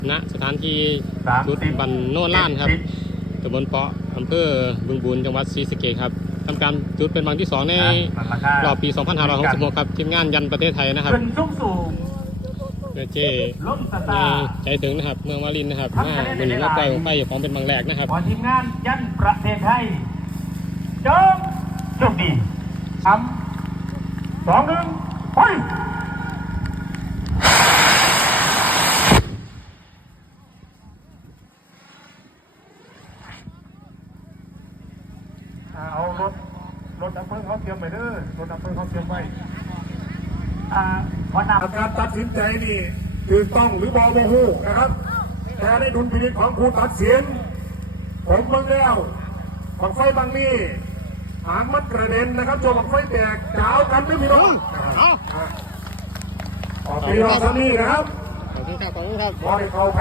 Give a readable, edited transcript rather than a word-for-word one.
ณสถานที่จุดบันโนล้านครับตำบลเปาะอำเภอบึงบูรจังหวัดศรีสะเกษครับทำการจุดเป็นวันที่2ในรอบปี 2566 ครับทีมงานยันประเทศไทยนะครับเจใจถึงนะครับเมืองวารินนะครับมาวันนี้มาปล่อยของไฟของเป็นบางแรกนะครับทีมงานยันประเทศไทยโชคดี3 2 1ไปเอารถดับเพลิงเขาเตรียมไว้เด้อรถดับเพลิงเขาเตรียมไว้การตัดสินใจนี่ถูกต้องหรือบอโมหูนะครับแต่ในดุลพินิจของผู้ตัดสินผมเบิ่งแล้วบังไฟบางนี่หางมันกระเด็นนะครับโจบังไฟแตกกาวกันไม่มีน้องออกปีรอซันนี่นะครับขอบคุณครับบอลเขา